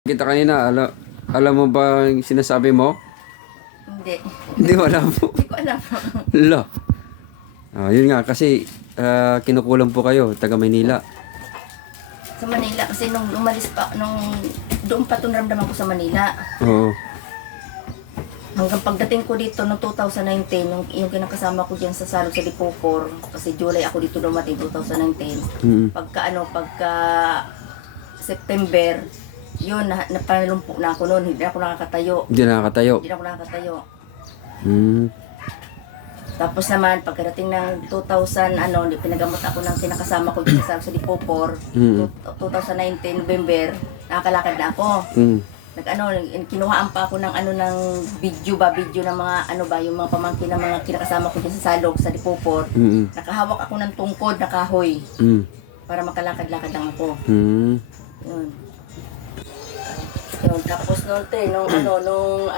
Kita kanina, alam mo ba yung sinasabi mo? Hindi. Hindi mo alam po. Hindi ko alam. Lo. Yun nga, kasi kinukulang po kayo, taga Maynila. Sa Manila, kasi nung umalis pa, doon pa itong ramdaman ko sa Manila. Oo. Hanggang pagdating ko dito noong 2019, yung kinakasama ko dyan sa Salog sa Dipopor, kasi July ako dito dumating, 2019. Pagka September, yun, napalumpok na ako noon, hindi ako nakakatayo. Hindi nakakatayo. Hindi ako nakakatayo. Hmm. Tapos naman, pagkadating ng 2000, pinagamot ako ng kinakasama ko dito sa Salog sa Dipopor, 2019, November, nakakalakad na ako. Kinuhaan pa ako ng video ng mga yung mga pamangkin ng mga kinakasama ko dyan sa Salog sa Dipopor. Nakahawak ako ng tungkod na kahoy para makalakad-lakad lang ako. Yun. Tapos nung 2019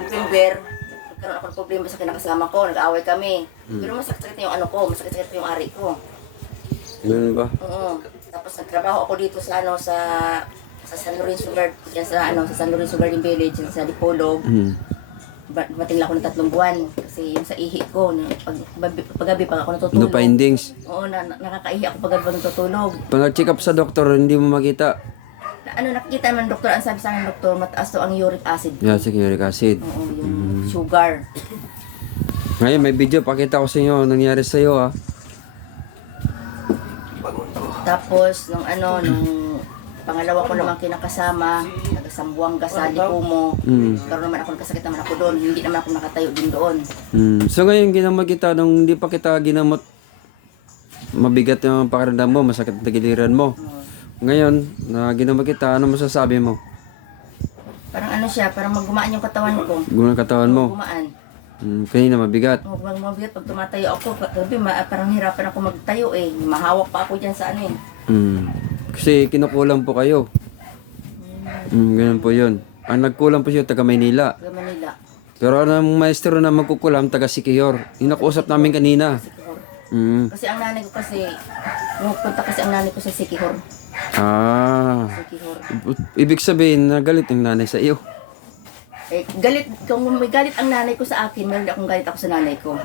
November, nagkaroon ako ng problema sa kinakasama ko, nag-aaway kami. Pero masakit-sakit yung masakit-sakit yung ari ko. Ganun ba? Oo. Tapos nagtrabaho ako dito sa sa San Lorenzo Garden, sa San Lorenzo Garden Village sa Dipolog. Dumating lang ako ng 3 buwan kasi yung sa ihi ko, paggabi pag ako natutulog. No findings. Oo, nakakaihi ako paggabi pag natutulog. Pag nag-check up sa doktor, hindi mo makita. Nakikita naman ng doktor, ang sabi sa akin ng doktor, mataas to ang uric acid. Yeah, sa uric acid. Oo, yung sugar. Ngayon, may video, pakita ko sa inyo, nangyari sa iyo ha. Tapos, nung pangalawa ko naman kinakasama, nagasambuanga sa Lipumo. Karoon naman ako, nagkasakit naman ako doon. Hindi naman ako nakatayo din doon. So ngayon, ginamot kita, nung hindi pa kita ginamot, mabigat yung pakiramdam mo, masakit ang tagiliran mo. Ngayon, na ginamot kita, ano masasabi mo? Parang siya, parang maggumaan yung katawan ko. Gumaan ang katawan mo? Gumaan. Kanina mabigat. Mabigat, pag tumatayo ako, parang hirapan ako magtayo eh. Mahawak pa ako dyan sa Kasi kinukulang po kayo. Ganun po yun. Ang nagkulang po siya taga Maynila. Taga Manila. Pero ang maestro na magkukulam taga Siquijor. Yung nakuusap namin kanina. Kasi ang nanay ko pumunta kasi ang nanay ko sa Siquijor. Siquijor. Ibig sabihin na galit ang nanay sa iyo. Kung may galit ang nanay ko sa akin, meron akong galit ako sa nanay ko.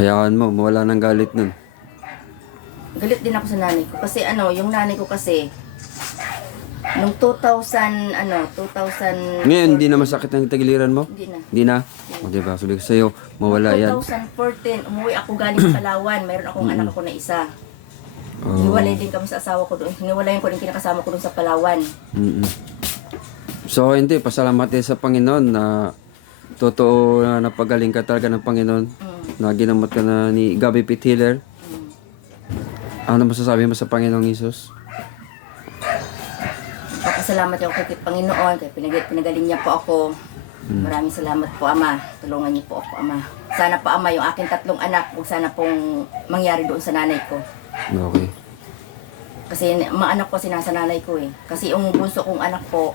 Hayaan mo, mawala ng galit nun. Galit din ako sa nanay ko. Kasi yung nanay ko kasi, nung 2000. Ngayon, hindi na masakit ang tagiliran mo? Hindi na. Hindi na? O diba, sabi ko sa iyo, mawala yan. 2014, umuwi ako galing sa Palawan. Meron akong anak ako na isa. Hiwalay din kami sa asawa ko doon. Hiniwalayan ko din kinakasama ko doon sa Palawan. So, hindi, pasalamat din sa Panginoon na totoo na napagaling ka talaga ng Panginoon. Na ginamot ka na ni Gabi Pit Healer. Ano masasabi mo sa Panginoong Hesus? Papasalamat ako kay Panginoon, kay pinagaling niya po ako. Maraming salamat po, Ama. Tulungan niyo po ako, Ama. Sana po, Ama, yung aking 3 anak, kung sana pong mangyari doon sa nanay ko. Okay. Kasi mga anak ko sinasa nanay ko eh. Kasi yung bunso kong anak po,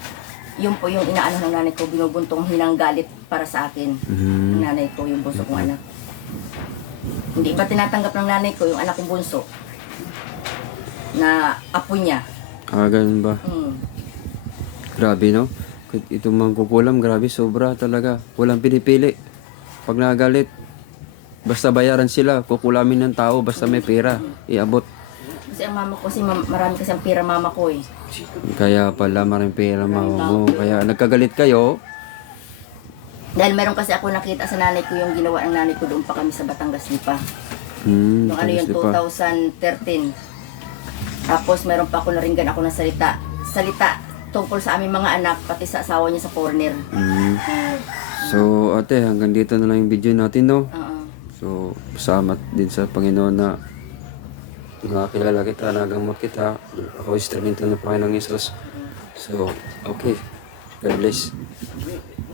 yun po yung inaano ng nanay ko, binubuntong hinang galit para sa akin. Ang nanay ko, yung bunso kong anak. Hindi pa tinatanggap ng nanay ko yung anak kong bunso na apo niya. Ganun ba? Grabe, no? Itong mangkukulam, grabe, sobra talaga. Walang pinipili. Pag nagalit, basta bayaran sila, kukulamin ng tao, basta may pera, iabot. Kasi ang mama ko, kasi marami kasi ang pera mama ko eh. Kaya pala maraming pera mama mo. Kaya nagkagalit kayo. Dahil meron kasi ako nakita sa nanay ko yung ginawa ng nanay ko doon pa kami sa Batangas pa. Yung yung 2013. Tapos meron pa ako naringgan ako ng salita tungkol sa aming mga anak, pati sa asawa niya sa foreigner. So ate, hanggang dito na lang yung video natin, no? So, salamat din sa Panginoon na nakakilala kita, nagamot kita. Ako instrumento ng Panginoong Hesus. So, okay. God bless.